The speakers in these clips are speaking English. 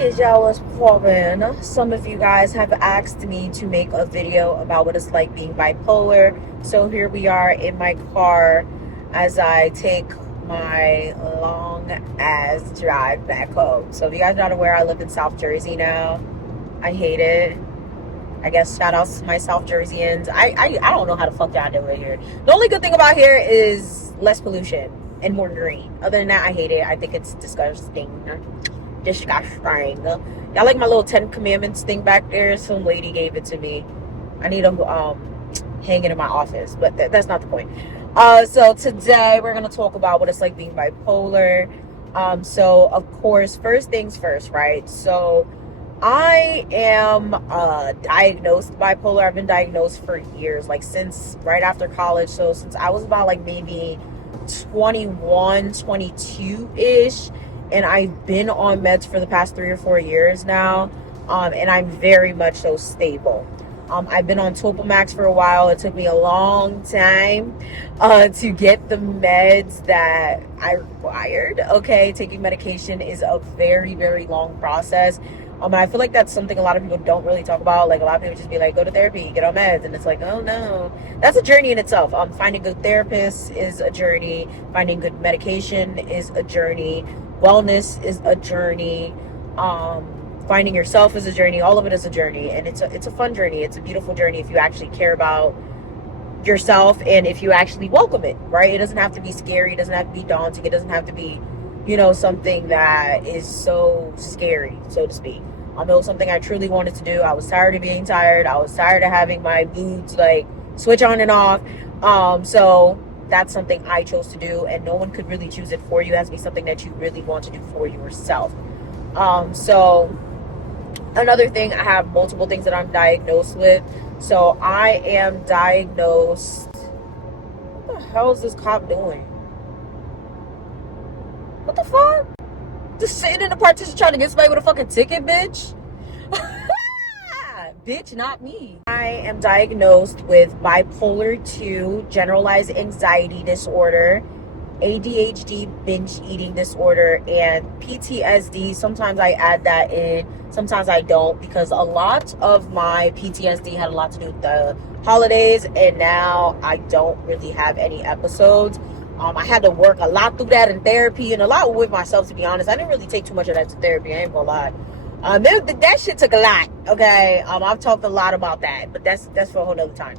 Is y'all was poppin'? Some of you guys have asked me to make a video about what it's like being bipolar. So here we are in my car as I take my long ass drive back home. So if you guys are not aware, I live in South Jersey now. I hate it. I guess shout outs to my South Jerseyans. I don't know how the fuck y'all do it here. The only good thing about here is less pollution and more green. Other than that, I hate it. I think it's disgusting. Disgusting. Y'all like my little 10 commandments thing back there? Some lady gave it to me. I need to hang it in my office, but that's not the point. So today we're gonna talk about what it's like being bipolar. So of course, first things first, right? So I am diagnosed bipolar. I've been diagnosed for years, like since right after college. So since I was about like maybe 21, 22-ish. And I've been on meds for the past 3 or 4 years now. And I'm very much so stable. I've been on Topamax for a while. It took me a long time to get the meds that I required. Okay, taking medication is a very, very long process. And I feel like that's something a lot of people don't really talk about. Like a lot of people just be like, go to therapy, get on meds. And it's like, oh no, that's a journey in itself. Finding good therapists is a journey. Finding good medication is a journey. Wellness is a journey. Finding yourself is a journey. All of it is a journey, and it's a fun journey. It's a beautiful journey if you actually care about yourself and if you actually welcome it, right? It doesn't have to be scary. It doesn't have to be daunting. It doesn't have to be, something that is so scary, so to speak. I know something I truly wanted to do. I was tired of being tired. I was tired of having my moods like switch on and off. So that's something I chose to do, and no one could really choose it for you. It has to be something that you really want to do for yourself. So another thing, I have multiple things that I'm diagnosed with. So I am diagnosed. What the hell is this cop doing? What the fuck? Just sitting in the partition trying to get somebody with a fucking ticket, bitch? Bitch, not me. I am diagnosed with bipolar 2, generalized anxiety disorder, ADHD, binge eating disorder, and PTSD. Sometimes I add that in, sometimes I don't, because a lot of my PTSD had a lot to do with the holidays, and now I don't really have any episodes. I had to work a lot through that in therapy and a lot with myself, to be honest. I didn't really take too much of that to therapy, I ain't gonna lie. That shit took a lot, okay? I've talked a lot about that, but that's for a whole nother time.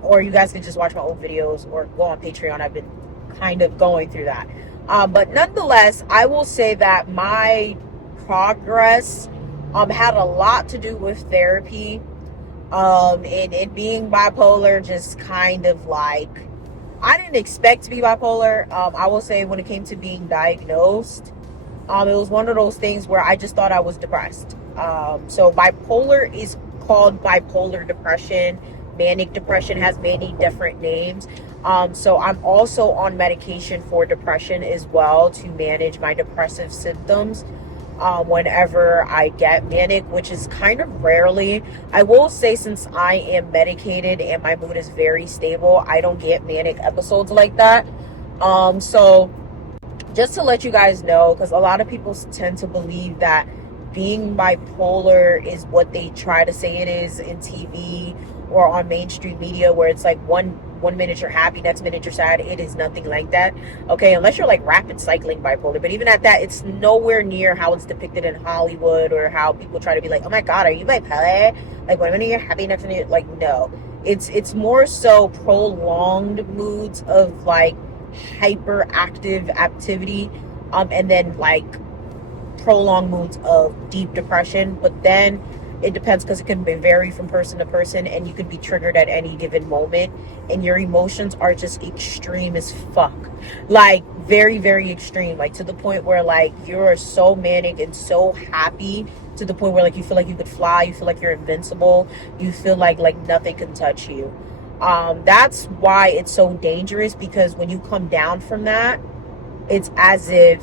Or you guys can just watch my old videos or go on Patreon. I've been kind of going through that. But nonetheless, I will say that my progress had a lot to do with therapy. And being bipolar, just kind of like, I didn't expect to be bipolar. I will say when it came to being diagnosed, it was one of those things where I just thought I was depressed. So bipolar is called bipolar depression. Manic depression has many different names. So I'm also on medication for depression as well to manage my depressive symptoms whenever I get manic, which is kind of rarely. I will say, since I am medicated and my mood is very stable, I don't get manic episodes like that. So just to let you guys know, because a lot of people tend to believe that being bipolar is what they try to say it is in TV or on mainstream media, where it's like one minute you're happy, next minute you're sad. It is nothing like that, okay? Unless you're like rapid cycling bipolar. But even at that, it's nowhere near how it's depicted in Hollywood, or how people try to be like, oh my god, are you bipolar? Like, one minute you're happy, next minute, like, no. It's more so prolonged moods of like hyperactive activity, and then like prolonged moods of deep depression. But then it depends, because it can vary from person to person, and you could be triggered at any given moment, and your emotions are just extreme as fuck. Like very, very extreme, like to the point where like you're so manic and so happy, to the point where like you feel like you could fly, you feel like you're invincible, you feel like nothing can touch you. That's why it's so dangerous, because when you come down from that, it's as if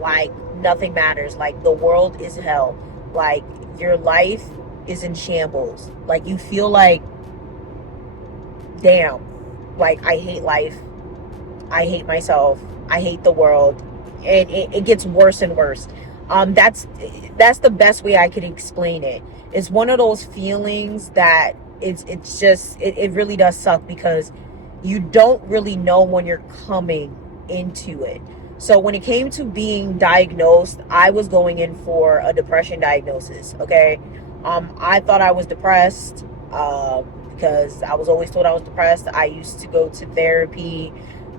like nothing matters, like the world is hell, like your life is in shambles, like you feel like, damn, like I hate life, I hate myself, I hate the world, and it gets worse and worse. That's the best way I could explain it. It's one of those feelings that it's just it really does suck, because you don't really know when you're coming into it. So when it came to being diagnosed, I was going in for a depression diagnosis. Okay. I thought I was depressed, because I was always told I was depressed. I used to go to therapy,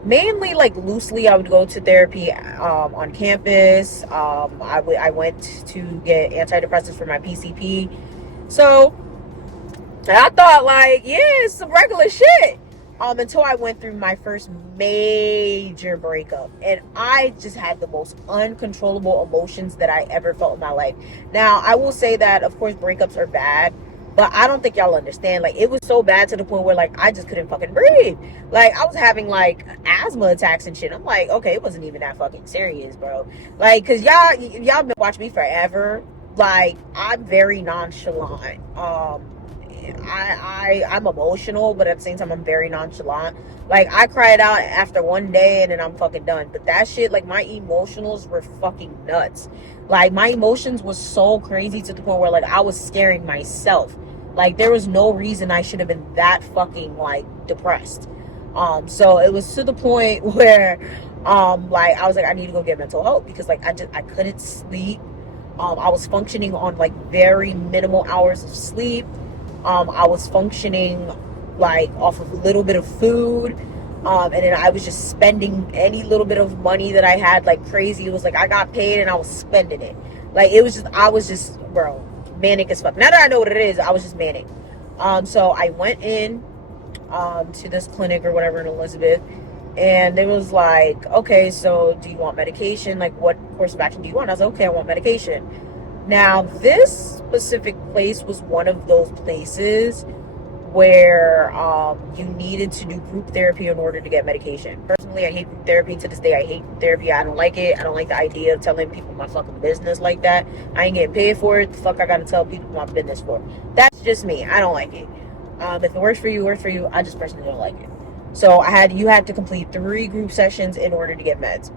mainly like loosely. I would go to therapy on campus. I went to get antidepressants for my PCP. So I thought, like, yeah, it's some regular shit. Until I went through my first major breakup, and I just had the most uncontrollable emotions that I ever felt in my life. Now, I will say that, of course, breakups are bad, but I don't think y'all understand. Like, it was so bad to the point where, like, I just couldn't fucking breathe. Like, I was having, like, asthma attacks and shit. I'm like, okay, it wasn't even that fucking serious, bro. Like, cause y'all been watching me forever. Like, I'm very nonchalant. I'm emotional, but at the same time I'm very nonchalant. Like, I cried out after one day and then I'm fucking done. But that shit, like, my emotionals were fucking nuts. Like, my emotions was so crazy to the point where, like, I was scaring myself. Like, there was no reason I should have been that fucking, like, depressed. So it was to the point where like, I was like, I need to go get mental help, because, like, I couldn't sleep. I was functioning on, like, very minimal hours of sleep. I was functioning, like, off of a little bit of food. And then I was just spending any little bit of money that I had like crazy. It was like I got paid and I was spending it. Like, I was just, bro, manic as fuck. Now that I know what it is, I was just manic. So I went in to this clinic or whatever in Elizabeth, and it was like, okay, so do you want medication? Like, what course of action do you want? I was like, okay, I want medication. Now, this specific place was one of those places where you needed to do group therapy in order to get medication. Personally, I hate group therapy. To this day, I hate group therapy. I don't like it. I don't like the idea of telling people my fucking business like that. I ain't getting paid for it. The fuck I gotta tell people my business for? That's just me. I don't like it. If it works for you, it works for you. I just personally don't like it. So you had to complete 3 group sessions in order to get meds.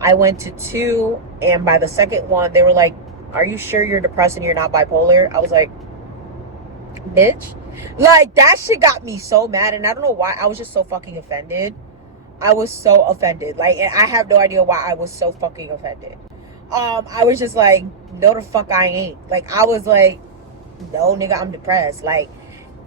I went to 2, and by the second one, they were like, are you sure you're depressed and you're not bipolar? I was like, bitch. Like, that shit got me so mad, and I don't know why. I was just so fucking offended. I was so offended. Like, and I have no idea why I was so fucking offended. I was just like, no the fuck I ain't. Like, I was like, no nigga, I'm depressed. Like,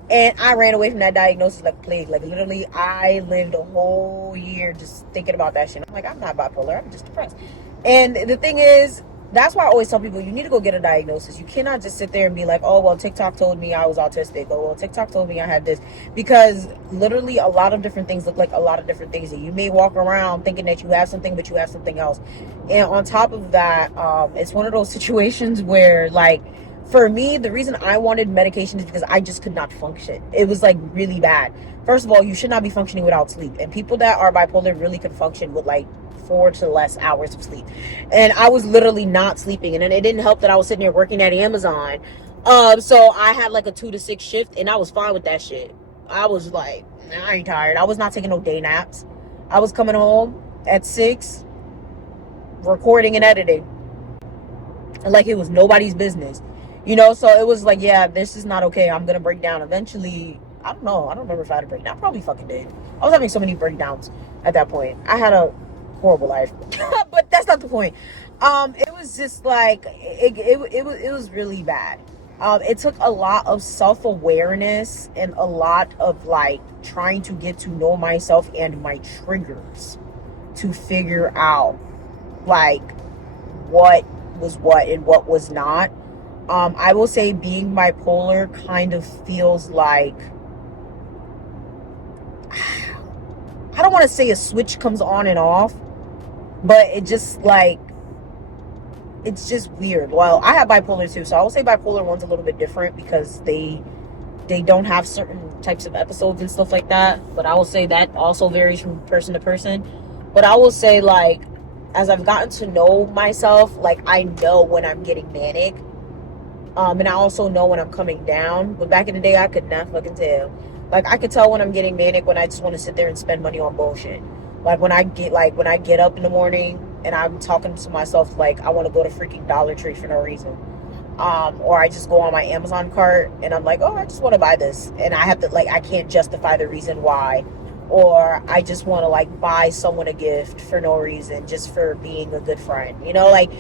and I ran away from that diagnosis like a plague. Like, literally, I lived a whole year just thinking about that shit. I'm like, I'm not bipolar. I'm just depressed. And the thing is, that's why I always tell people, you need to go get a diagnosis. You cannot just sit there and be like, oh, well, TikTok told me I was autistic. Oh, well, TikTok told me I had this. Because literally a lot of different things look like a lot of different things. And you may walk around thinking that you have something, but you have something else. And on top of that, it's one of those situations where, like, for me, the reason I wanted medication is because I just could not function. It was, like, really bad. First of all, you should not be functioning without sleep. And people that are bipolar really can function with, like, 4 to less hours of sleep. And I was literally not sleeping. And then it didn't help that I was sitting there working at Amazon. So I had, like, a 2 to 6 shift, and I was fine with that shit. I was like, nah, I ain't tired. I was not taking no day naps. I was coming home at 6, recording and editing. And like, it was nobody's business. You know, so it was like, yeah, this is not okay. I'm going to break down. Eventually, I don't know. I don't remember if I had a breakdown. I probably fucking did. I was having so many breakdowns at that point. I had a horrible life. But that's not the point. It was just like, it was really bad. It took a lot of self-awareness and a lot of, like, trying to get to know myself and my triggers to figure out, like, what was what and what was not. I will say being bipolar kind of feels like, I don't want to say a switch comes on and off, but it just, like, it's just weird. Well, I have bipolar too, so I will say bipolar one's a little bit different because they don't have certain types of episodes and stuff like that. But I will say that also varies from person to person. But I will say, like, as I've gotten to know myself, like, I know when I'm getting manic. And I also know when I'm coming down. But back in the day, I could not fucking tell. Like, I could tell when I'm getting manic when I just want to sit there and spend money on bullshit. Like, when I get up in the morning and I'm talking to myself like I want to go to freaking Dollar Tree for no reason. Or I just go on my Amazon cart and I'm like, oh, I just want to buy this, and I have to, like, I can't justify the reason why. Or I just want to, like, buy someone a gift for no reason, just for being a good friend, you know, like,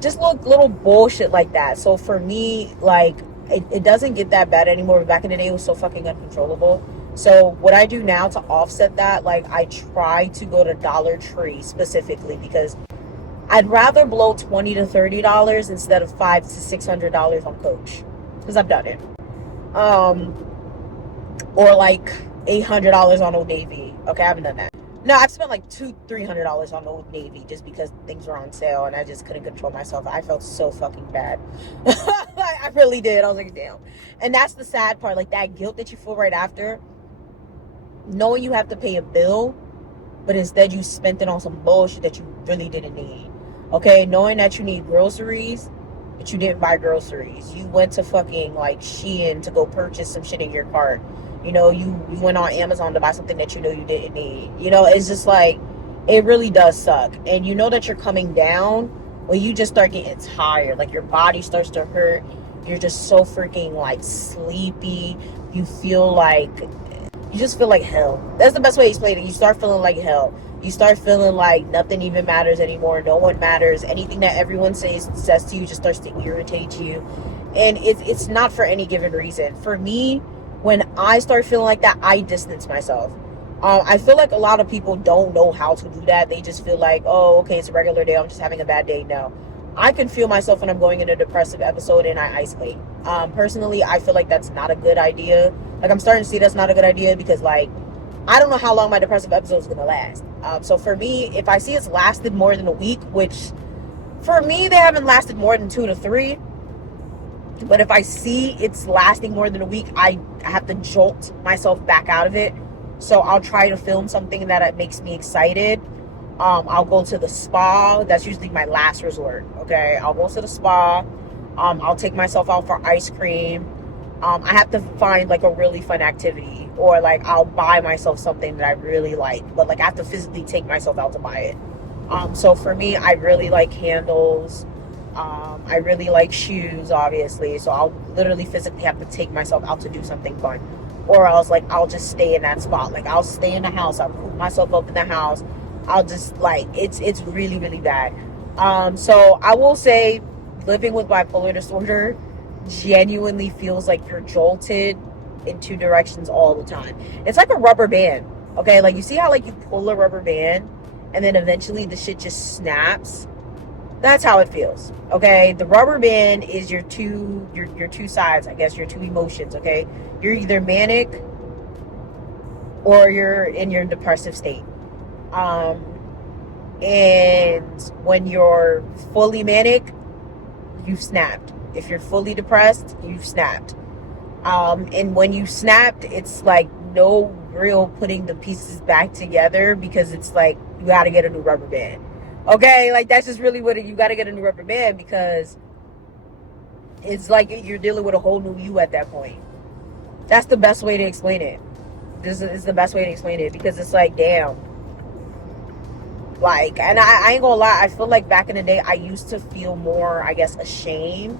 just little bullshit like that. So for me, like, it doesn't get that bad anymore. Back in the day, it was so fucking uncontrollable. So what I do now to offset that, like, I try to go to Dollar Tree specifically, because I'd rather blow $20 to $30 instead of $500 to $600 on Coach, because I've done it. Or like $800 on Old Navy. Okay, I haven't done that. No, I've spent like $200-$300 on Old Navy just because things were on sale and I just couldn't control myself. I felt so fucking bad. I really did. I was like, damn. And that's the sad part, like that guilt that you feel right after, knowing you have to pay a bill, but instead you spent it on some bullshit that you really didn't need. Okay, knowing that you need groceries, but you didn't buy groceries. You went to fucking like Shein to go purchase some shit in your cart. You know, you went on Amazon to buy something that you know you didn't need. You know, it's just like, it really does suck. And you know that you're coming down when you just start getting tired. Like your body starts to hurt. You're just so freaking like sleepy. You feel like, you just feel like hell. That's the best way to explain it. You start feeling like hell. You start feeling like nothing even matters anymore. No one matters. Anything that everyone says to you just starts to irritate you. And it's not for any given reason. For me, when I start feeling like that, I distance myself. I feel like a lot of people don't know how to do that. They just feel like, oh, okay, it's a regular day. I'm just having a bad day. No. I can feel myself when I'm going in a depressive episode and I isolate. Personally, I feel like that's not a good idea. Like, I'm starting to see that's not a good idea because, like, I don't know how long my depressive episode is going to last. So for me, if I see it's lasted more than a week, which for me, they haven't lasted more than 2 to 3. But if I see it's lasting more than a week, I have to jolt myself back out of it. So I'll try to film something that makes me excited. I'll go to the spa. That's usually my last resort. Okay, I'll go to the spa. I'll take myself out for ice cream. I have to find like a really fun activity, or like I'll buy myself something that I really like, but like I have to physically take myself out to buy it. So for me, I really like candles. I really like shoes, obviously. So I'll literally physically have to take myself out to do something fun, or else like I'll just stay in that spot. Like I'll stay in the house. I'll coop myself up in the house. I'll just like, it's really, really bad. So I will say, living with bipolar disorder genuinely feels like you're jolted in 2 directions all the time. It's like a rubber band. Okay, like you see how like you pull a rubber band and then eventually the shit just snaps? That's how it feels. Okay, the rubber band is your two sides, I guess, your 2 emotions. Okay, you're either manic or you're in your depressive state. And when you're fully manic, you've snapped. If you're fully depressed, you've snapped. And when you snapped, it's like no real putting the pieces back together, because it's like you got to get a new rubber band. Okay, like that's just really what you got to get a new rubber band, because it's like you're dealing with a whole new you at that point. That's the best way to explain it. This is the best way to explain it, because it's like, damn. Like, and I ain't gonna lie, I feel like back in the day, I used to feel more, I guess, ashamed.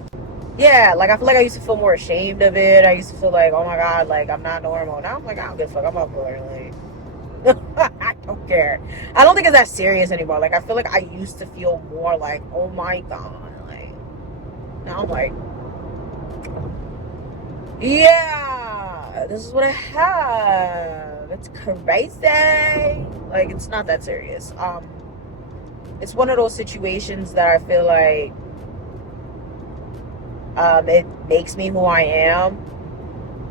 Yeah, like, I feel like I used to feel more ashamed of it. I used to feel like, oh my God, like, I'm not normal. Now I'm like, I don't give a fuck, I'm bipolar. Like, I don't care. I don't think it's that serious anymore. Like, I feel like I used to feel more like, oh my God. Like, now I'm like, yeah, this is what I have. It's crazy. Like, it's not that serious. It's one of those situations that I feel like it makes me who I am.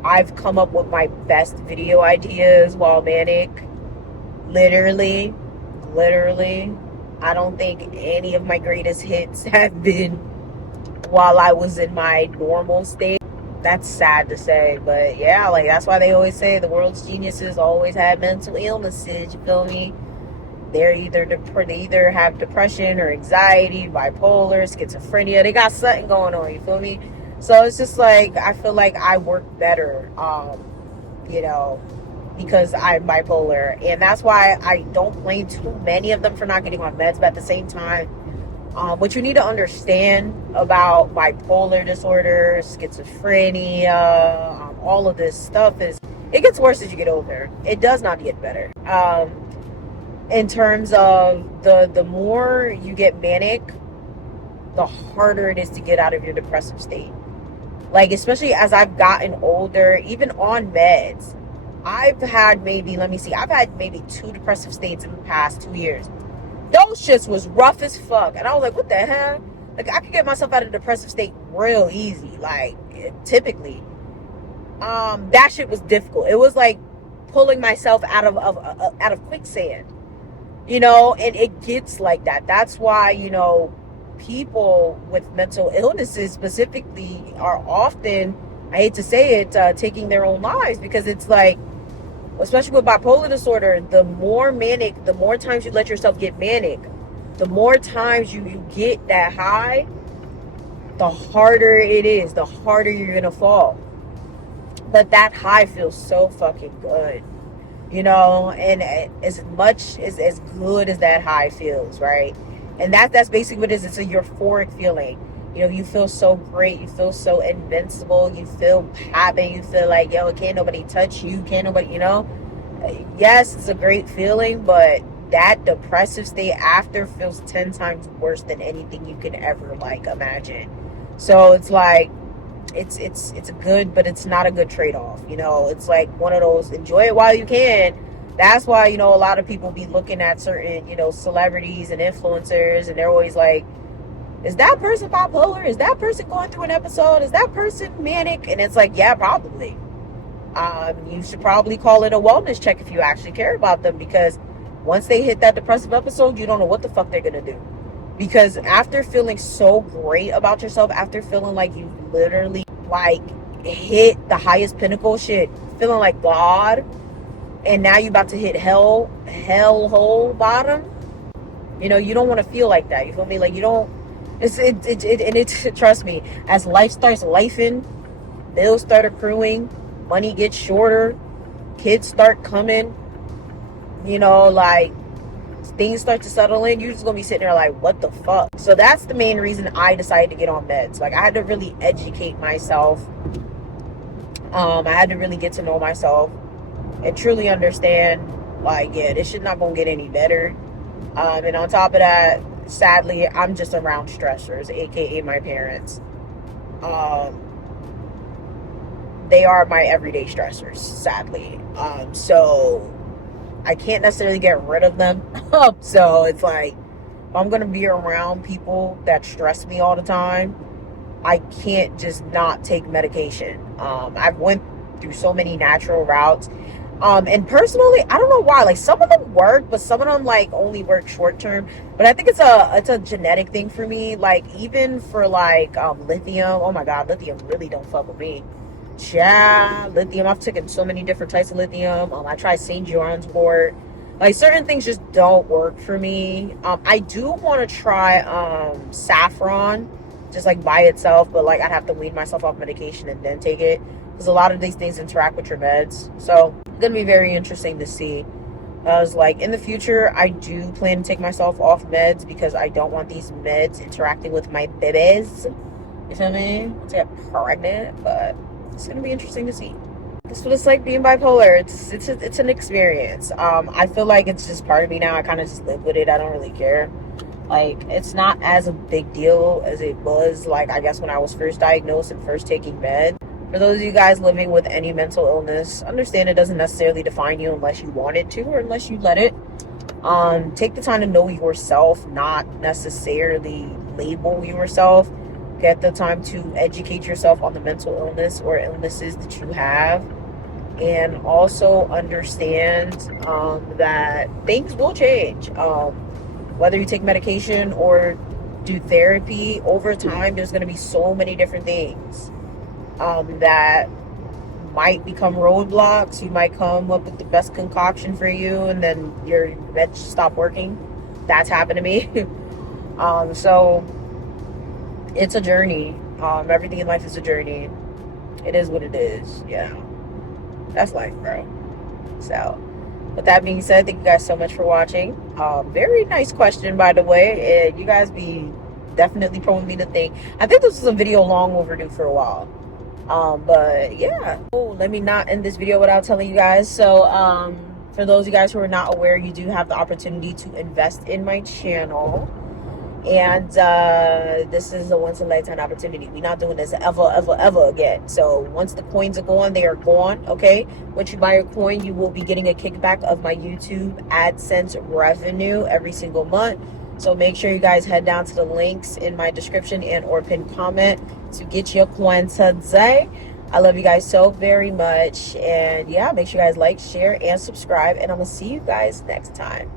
I've come up with my best video ideas while manic. Literally. I don't think any of my greatest hits have been while I was in my normal state. That's sad to say, but yeah, like that's why they always say the world's geniuses always had mental illnesses. You feel me? They either have depression or anxiety, bipolar, schizophrenia. They got something going on. You feel me? So it's just like I feel like I work better, you know, because I'm bipolar. And that's why I don't blame too many of them for not getting on meds. But at the same time, what you need to understand about bipolar disorder, schizophrenia, all of this stuff is it gets worse as you get older. It does not get better. In terms of the more you get manic, the harder it is to get out of your depressive state. Like, especially as I've gotten older, even on meds, I've had maybe 2 depressive states in the past 2 years. Those shits was rough as fuck. And I was like, what the hell? Like, I could get myself out of a depressive state real easy. Like, typically. That shit was difficult. It was like pulling myself out of quicksand. You know, and it gets like that. That's why, you know, people with mental illnesses specifically are often, I hate to say it, taking their own lives, because it's like, especially with bipolar disorder, the more manic, the more times you let yourself get manic, the more times you get that high, the harder it is, the harder you're gonna fall. But that high feels so fucking good, you know, and as much as good as that high feels, right? And that's basically what it is. It's a euphoric feeling. You know, you feel so great. You feel so invincible. You feel happy. You feel like, yo, can't nobody touch you. Can't nobody, you know. Yes, it's a great feeling, but that depressive state after feels 10 times worse than anything you can ever, like, imagine. So it's like, it's a good, but it's not a good trade-off. You know, it's like one of those, enjoy it while you can. That's why, you know, a lot of people be looking at certain, you know, celebrities and influencers, and they're always like, is that person bipolar? Is that person going through an episode? Is that person manic? And it's like, yeah, probably. You should probably call it a wellness check if you actually care about them, because once they hit that depressive episode, you don't know what the fuck they're gonna do. Because after feeling so great about yourself, after feeling like you literally like hit the highest pinnacle shit, feeling like God, and now you're about to hit hell hole bottom, you know, you don't want to feel like that. You feel me? Like, you don't. It's trust me, as life starts lifing, bills start accruing, money gets shorter, kids start coming, you know, like, things start to settle in, you're just gonna be sitting there like, what the fuck? So that's the main reason I decided to get on meds. Like, I had to really educate myself. I had to really get to know myself and truly understand, like, yeah, this shit not gonna get any better. And on top of that, sadly, I'm just around stressors, aka my parents. They are my everyday stressors, sadly. So I can't necessarily get rid of them. So it's like, if I'm gonna be around people that stress me all the time, I can't just not take medication. I've went through so many natural routes. And personally, I don't know why, like, some of them work, but some of them, like, only work short term. But I think it's a genetic thing for me. Like, even for, like, lithium, oh my god, lithium really don't fuck with me. Yeah, lithium, I've taken so many different types of lithium. I tried St. John's wort. Like, certain things just don't work for me. I do want to try saffron, just like by itself, but like, I'd have to wean myself off medication and then take it, because a lot of these things interact with your meds. So it's gonna be very interesting to see. I was like, in the future, I do plan to take myself off meds, because I don't want these meds interacting with my babies. You feel me? To get pregnant, but it's gonna be interesting to see. That's what it's like being bipolar. It's an experience. I feel like it's just part of me now. I kind of just live with it. I don't really care. Like, it's not as a big deal as it was, like, I guess when I was first diagnosed and first taking meds. For those of you guys living with any mental illness, understand it doesn't necessarily define you unless you want it to, or unless you let it. Take the time to know yourself, not necessarily label yourself. Get the time to educate yourself on the mental illness or illnesses that you have. And also understand that things will change. Whether you take medication or do therapy, over time, there's going to be so many different things that might become roadblocks. You might come up with the best concoction for you, and then your meds stop working. That's happened to me. So it's a journey. Everything in life is a journey. It is what it is. Yeah, that's life, bro. So with that being said, thank you guys so much for watching. Very nice question, by the way. And you guys be definitely probing me to think. I think this was a video long overdue for a while. But yeah. Oh, let me not end this video without telling you guys. So for those of you guys who are not aware, you do have the opportunity to invest in my channel. And this is a once in a lifetime opportunity. We're not doing this ever again. So once the coins are gone, they are gone. Okay, once you buy a coin, you will be getting a kickback of my YouTube AdSense revenue every single month. So make sure you guys head down to the links in my description and or pinned comment to get your coin today. I love you guys so very much. And yeah, make sure you guys like, share, and subscribe. And I'm gonna see you guys next time.